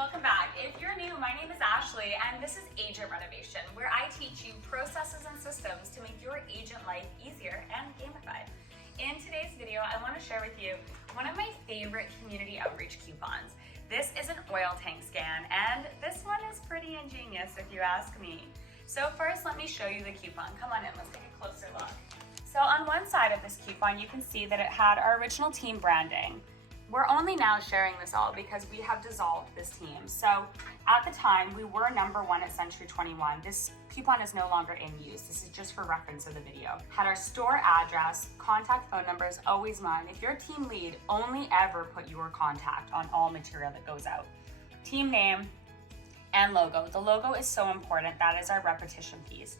welcome back. If you're new, my name is Ashley and this is Agent Renovation, where I teach you processes and systems to make your agent life easier and gamified. In today's video, I want to share with you one of my favorite community outreach coupons. This is an oil tank scan, and this one is pretty ingenious if you ask me. So first, let me show you the coupon. Come on in, let's take a closer look. So on one side of this coupon, you can see that it had our original team branding. We're only now sharing this all because we have dissolved this team. So at the time, we were #1 at Century 21. This coupon is no longer in use. This is just for reference of the video. Had our store address, contact phone number is always mine. If you're a team lead, only ever put your contact on all material that goes out. Team name and logo. The logo is so important. That is our repetition piece.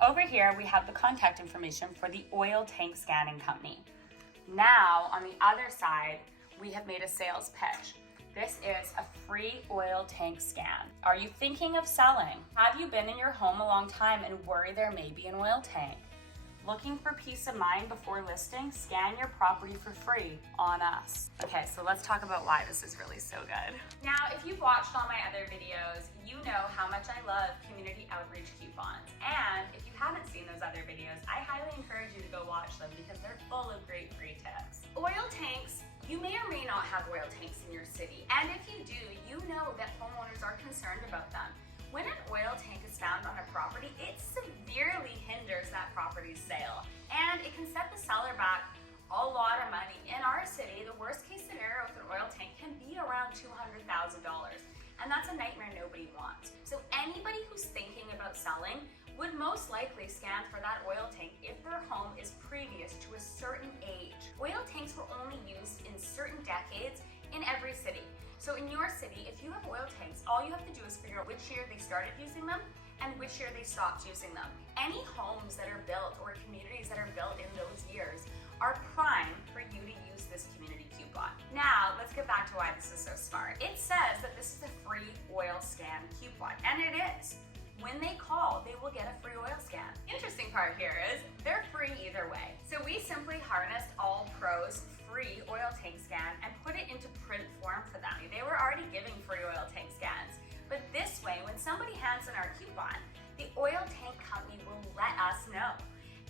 Over here, we have the contact information for the oil tank scanning company. Now, on the other side, we have made a sales pitch. This is a free oil tank scan. Are you thinking of selling? Have you been in your home a long time and worry there may be an oil tank? Looking for peace of mind before listing? Scan your property for free on us. Okay, so let's talk about why this is really so good. Now, if you've watched all my other videos, you know how much I love community outreach coupons. And if you haven't seen those other videos, I highly encourage you to go watch them because they're full of great free tips. Oil tanks, you may or may not have oil tanks in your city. And if you do, you know that homeowners are concerned about them. When an oil tank is found on a property, it severely hinders that property's sale. And it can set the seller back a lot of money. In our city, the worst case scenario with an oil tank can be around $200,000. And that's a nightmare nobody wants. So anybody who's thinking about selling would most likely scan for that oil tank if their home is previous to a certain age. Oil tanks were only used in certain decades in every city. So in your city, if you have oil tanks, all you have to do is figure out which year they started using them and which year they stopped using them. Any homes that are built or communities that are built in those years are prime for you to use this community coupon. Now, let's get back to why this is so smart. It says that this is a free oil scan coupon, and it is. When they call, they will get a free oil scan. Interesting part here is they're free either way. So we simply harnessed All Pros free oil tank scan and put it into print form for them. They were already giving free oil tank scans, but this way, when somebody hands in our coupon, the oil tank company will let us know.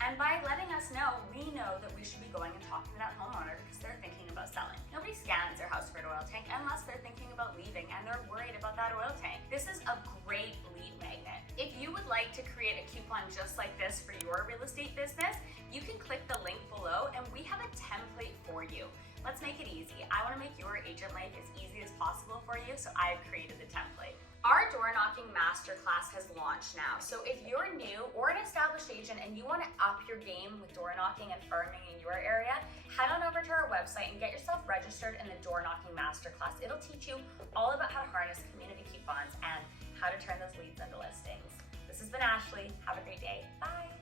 And by letting us know, we know that we should be going and talking to that homeowner because they're thinking about selling. Nobody scans their house for an oil tank unless they're thinking about leaving and they're worried about that oil tank. This is a great lead magnet. If you would like to create a coupon just like this for your real estate business, you can click the link below and we have a template for you. Let's make it easy. I want to make your agent life as easy as possible for you, so I've created the template. Our door knocking masterclass has launched now. So if you're new or an established agent and you want to up your game with door knocking and firming in your area, head on over to our website and get yourself registered in the door knocking masterclass. It'll teach you all about how to harness community coupons and how to turn those leads into listings. This has been Ashley. Have a great day. Bye.